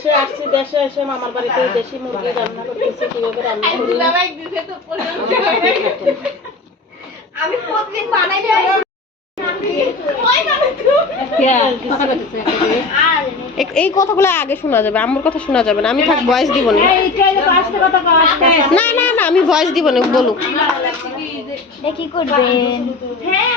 দেশে আসছি দেশে এসে মামার বাড়িতে দেশি মুরগি রান্না করতেছি কীভাবে রান্না করি আমি প্রতিদিন বানাই এই কথাগুলো আগে শোনা যাবে আমার কথা শোনা যাবে না। আমি থাক ভয়েস দিব না। না না না আমি ভয়েস দিব না বলুক। করবেন? হ্যাঁ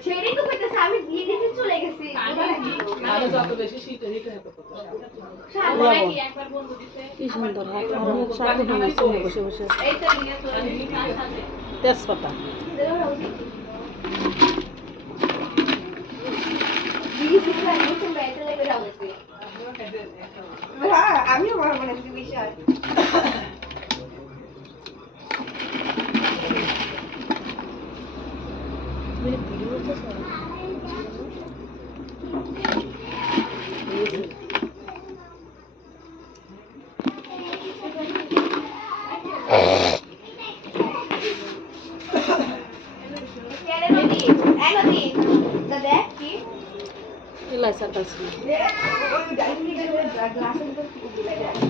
হবে। সেটাই তো কইতেছে আমি দিয়ে দিতে চলে গেছি। কি? সুন্দর হাত মুখ সাথে বানাইছে বসে বসে। তেজপাতা। আমিও বড় মনে বিষয় Yeah. Oh, you got me to do a glass.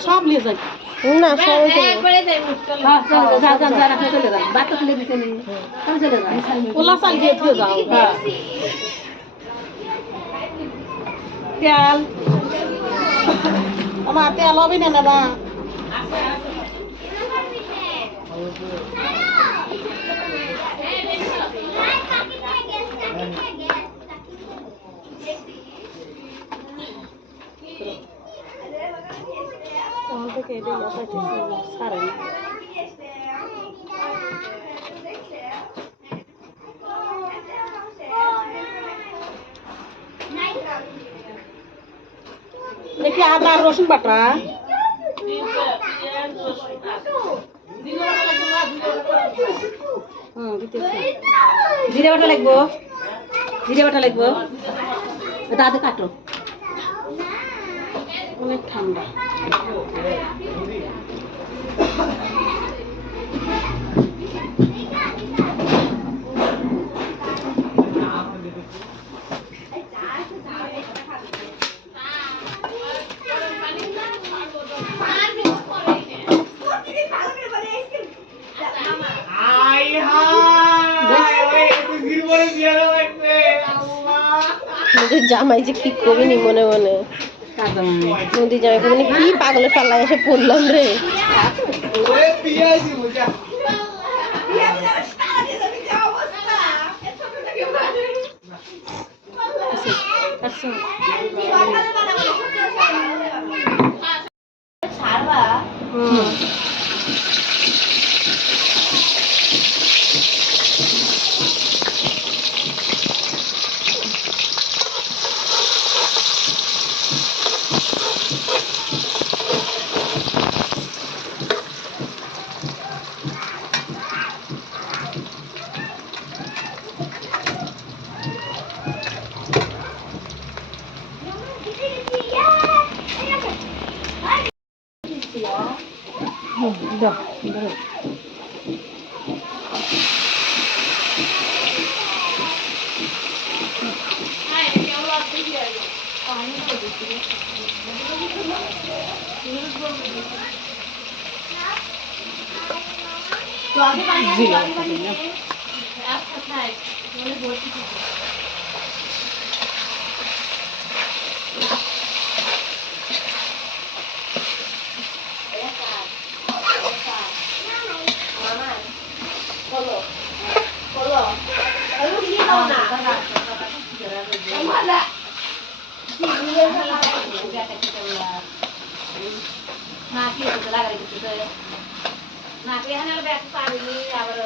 সব নিয়ে যাই। না তুলে। আমার তেল হবে না না তখন থেকে এটা ইয়া পাইতেছি সারে দেখি আদা রসুন বাটা। দিতেছি। জিরে বাটা লাগবো? জিরে বাটা লাগবো? আদে কাটো। অনেক ঠান্ডা। জামাই যে কি করিনি মনে মনে। নদীর যাবে। করবি কি পাগলের পাল্লায় এসে পড়লাম রে? তো আগে বানিয়ে আগে বানিয়ে এক কথায় বলে বলতে নাকি ওকে লাগাই দিতে নাকি এখানে ব্যাগ পাবিনি আবার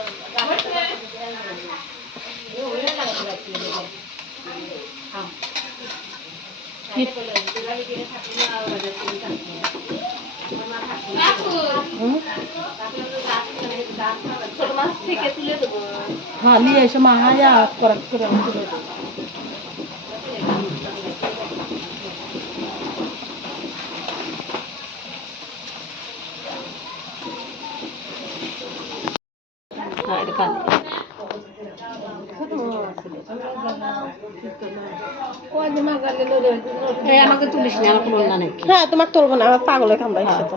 ছোট মাছ থেকে তুলে দেবো। হ্যাঁ নিয়ে এসে মা হায়া করা করে আমি তুলে দেবো। হ্যাঁ এটা কাল এই আমাকে তুলিস না আমার কোনো না নেই হ্যাঁ তোমাকে তুলবো না আমার পাগলে কামড়াইছে তো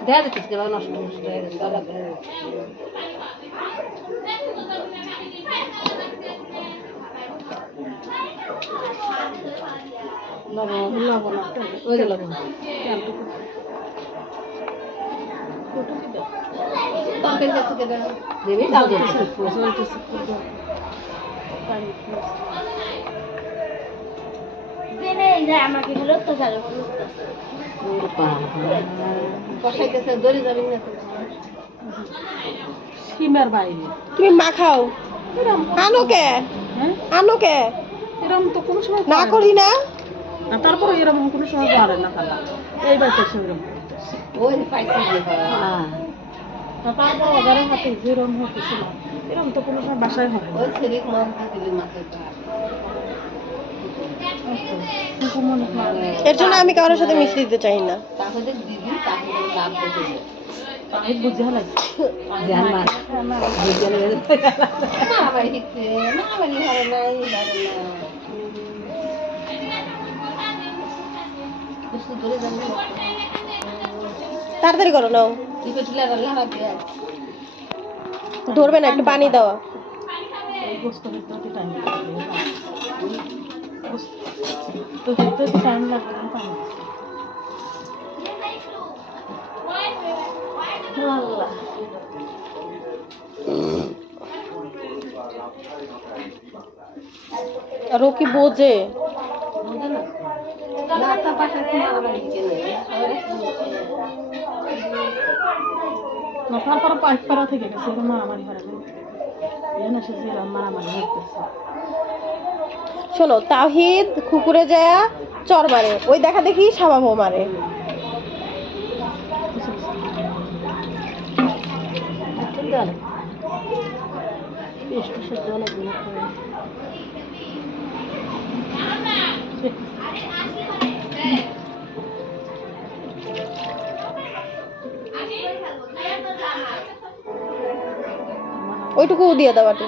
দেখা যাচ্ছে কীভাবে নষ্ট নষ্ট হয়ে গেছে যায়। লবণ লবণ ওই যে লবণ তরকারি কাছে দেবে দাও দেবে আমাকে গুলো তো চালু দড়ি যাবি না সিমের বাইরে। তুমি মাখাও আনো কে? হ্যাঁ? আনো কে? এরকম তো কোনো সময় না করি না। তারপরে এরকম কোনো সময় করে না খালা। এইবার তো সেরকম ওই পাইছি হ্যাঁ। তারপর ওদের হাতে যেরকম হতেছিল এরকম তো কোনো সময় বাসায় হবে ওই ছেলে মাছ দিলি মাছের কিন্তু হয় এর জন্য আমি কারোর সাথে মিশতে দিতে চাই না। তাড়াতাড়ি করো নাও। ধরবে না একটু পানি দেওয়া হতে হতে টাইম লাগবে না পানি আর কি বোঝে? বুঝে না রাস্তা পাশে তোমার বাড়ি কেনে না তারপরে পাইপ পাড়া থেকে গেছে মারামারি হারা এখানে মারামারি হতেছে শোনো তাহিদ কুকুরে যায় চর মারে। ওই দেখা দেখি সাবাবো মারে। ওইটুকু দিয়ে দাও একটু